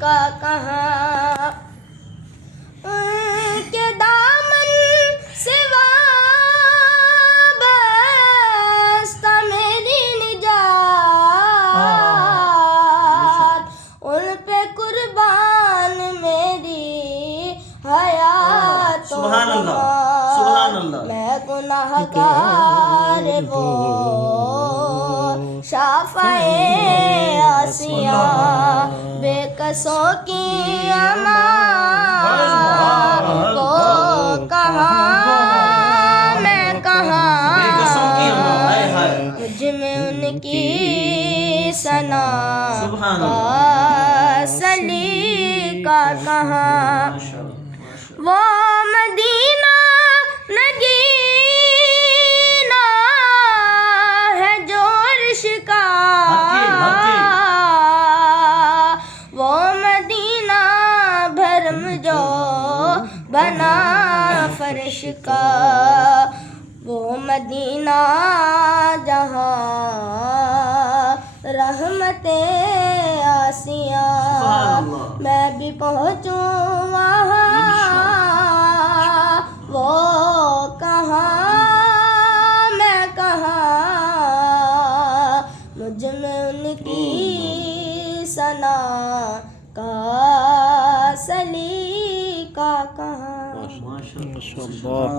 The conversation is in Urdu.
کا کہاں، ان کے دامن سے وابستہ میری نجات، ان پہ قربان میری حیات و سبحان اللہ، ممات۔ سبحان اللہ۔ میں گناہ گار وہ شافعِ آسیاں، بے کسوں کی امان، وہ کہاں میں کہاں، بے قسم کی امان، ہائے ہائے، مجھ میں ان کی ثنا سبحان کا سلیقہ کہاں، وہ مدینہ نگینا ہے جو عرش کا، وہ مدینہ بھرم جو بنا فرش کا، وہ مدینہ جہاں رحمت آسیاں، میں بھی پہنچوں وہاں، وہ کہاں میں کہاں، مجھ میں ان کی ثنا کا سلیقہ کہاں۔ ماشاء اللہ۔